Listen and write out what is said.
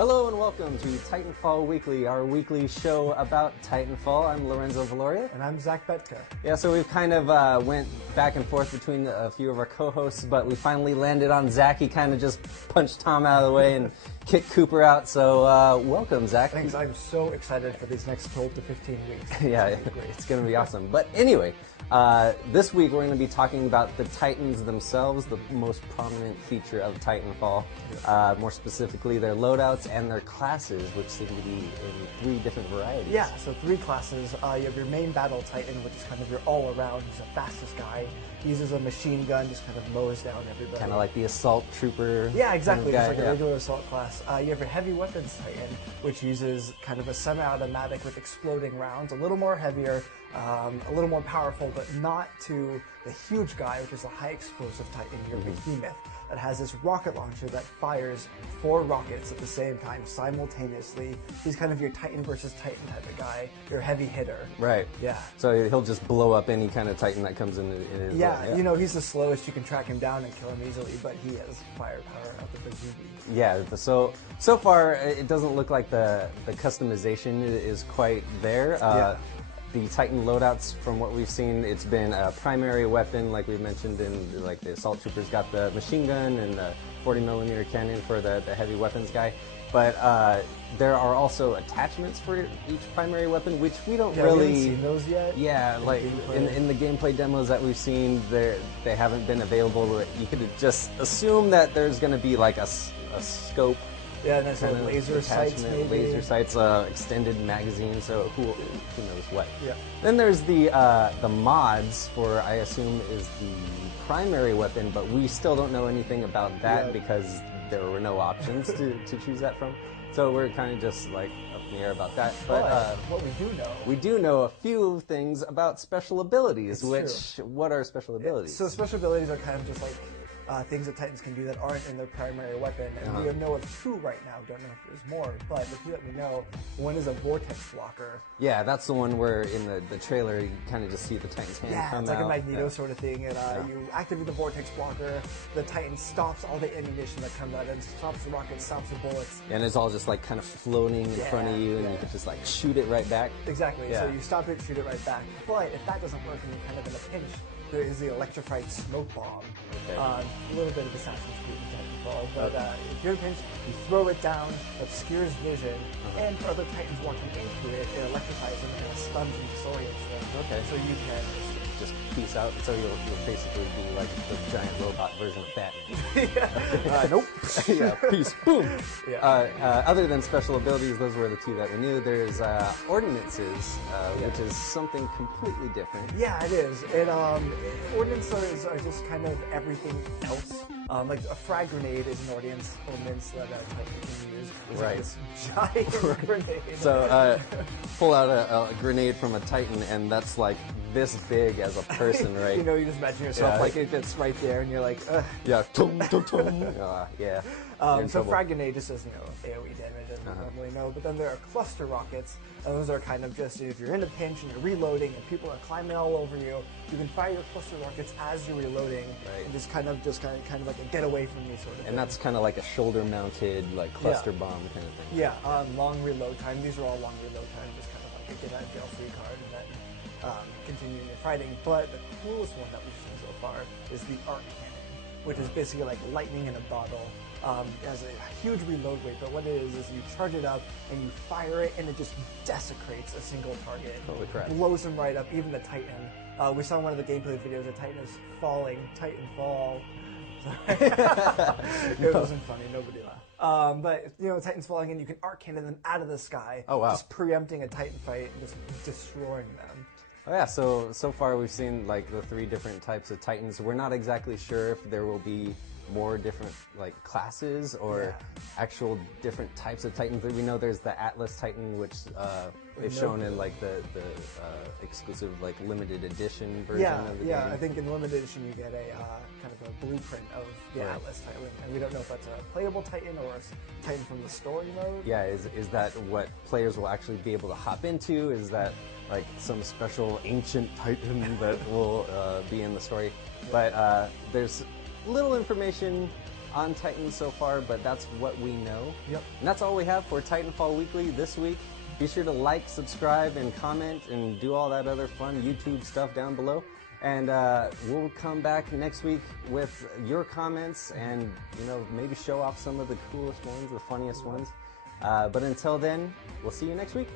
Hello and welcome to Titanfall Weekly, our weekly show about Titanfall. I'm Lorenzo And I'm Zach Betka. Yeah, so we've kind of went back and forth between a few of our co-hosts, but we finally landed on Zach. He kind of just punched Tom out of the way and kicked Cooper out, so welcome, Zach. Thanks, I'm so excited for these next 12 to 15 weeks. Yeah, it's going to be awesome. But anyway, this week we're going to be talking about the Titans themselves, the most prominent feature of Titanfall. More specifically, their loadouts and their classes, which seem to be in 3 different varieties. Yeah, so 3 classes. You have your main battle Titan, which is kind of your all-around. He's the fastest guy. He uses a machine gun, just kind of mows down everybody. Kind of like the assault trooper. Yeah, exactly. Kind of it's like a regular assault class. You have your heavy weapons Titan, which uses kind of a semi-automatic with exploding rounds, a little more heavier, a little more powerful, but not to the huge guy, which is a high explosive Titan, your behemoth, that has this rocket launcher that fires 4 rockets at the same time, simultaneously. He's kind of your Titan versus Titan type of guy, your heavy hitter. Right. Yeah. So he'll just blow up any kind of Titan that comes in his way. Yeah, you know, he's the slowest. You can track him down and kill him easily, but he has firepower out the bazooki. Yeah, so far it doesn't look like the customization is quite there. The Titan loadouts, from what we've seen, it's been a primary weapon, like we mentioned, in like the assault troopers got the machine gun and the 40mm cannon for the heavy weapons guy. But there are also attachments for each primary weapon, which we don't really. We haven't seen those yet. Yeah, like in the gameplay demos that we've seen, they haven't been available. You could just assume that there's going to be like a scope. Yeah, and there's like laser sights, maybe. Laser sights, extended magazine, so who knows what. Yeah. Then there's the mods for, I assume, is the primary weapon, but we still don't know anything about that because there were no options to choose that from. So we're kind of just like up in the air about that. But what we do know. We do know a few things about special abilities, what are special abilities? So special abilities are kind of just like things that Titans can do that aren't in their primary weapon, and we know of 2 right now. Don't know if there's more, but the 2 that we know, one is a vortex blocker. Yeah, that's the one where in the trailer you kind of just see the Titan's hand come out. Yeah, it's like a Magneto sort of thing, and you activate the vortex blocker, the Titan stops all the ammunition that comes out, and stops the rockets, stops the bullets. And it's all just like kind of floating in front of you, and you can just like shoot it right back. Exactly, so you stop it, shoot it right back. But if that doesn't work and you're kind of in a pinch, there is the electrified smoke bomb. A little bit of Assassin's Creed in Titanfall, but if you're in a pinch, you throw it down, obscures vision, and for other Titans walking into it, it electrifies them and stuns and disorients them. Okay. So you can just peace out, so you'll basically be like the giant robot version of Batman. nope. Yeah, peace, boom. Yeah. Other than special abilities, those were the 2 that we knew. There's ordinances, which is something completely different. Yeah, it is. Ordinances are just kind of everything else. Like a frag grenade is an ordinance that Titan can use. It's like this giant grenade. So pull out a grenade from a Titan, and that's like this big as a person, right? You know, you just imagine yourself like it's right there, and you're like, ugh. Yeah, tum, tum, tum. Yeah. So frag grenade just does, AoE damage, as we normally know. But then there are cluster rockets, and those are kind of just, if you're in a pinch and you're reloading and people are climbing all over you, you can fire your cluster rockets as you're reloading, and just kind of like a get away from me sort of thing. And that's kind of like a shoulder-mounted, like cluster bomb kind of thing. Yeah, long reload time. These are all long reload time, just kind of like a get out of jail free card, and then continuing your fighting. But the coolest one that we've seen so far is the arc cannon, which is basically like lightning in a bottle. It has a huge reload rate, but what it is you charge it up and you fire it, and it just desecrates a single target. Holy crap. Blows them right up, even the Titan. We saw in one of the gameplay videos, the Titan is falling. Titanfall. It wasn't funny, nobody laughed. But, Titan's falling, and you can arc cannon them out of the sky. Oh, wow. Just preempting a Titan fight and just destroying them. Oh yeah, so far we've seen like the 3 different types of Titans. We're not exactly sure if there will be more different like classes or actual different types of Titans. We know there's the Atlas Titan, which is shown in like the exclusive like limited edition version of the game. I think in limited edition you get a kind of a blueprint of the Atlas Titan, and we don't know if that's a playable Titan or a Titan from the story mode. Yeah, is that what players will actually be able to hop into? Is that like some special ancient Titan that will be in the story? But there's little information on Titan so far, but that's what we know. Yep. And that's all we have for Titanfall Weekly this week. Be sure to like, subscribe, and comment, and do all that other fun YouTube stuff down below. And we'll come back next week with your comments and, you know, maybe show off some of the coolest ones, the funniest ones. But until then, we'll see you next week.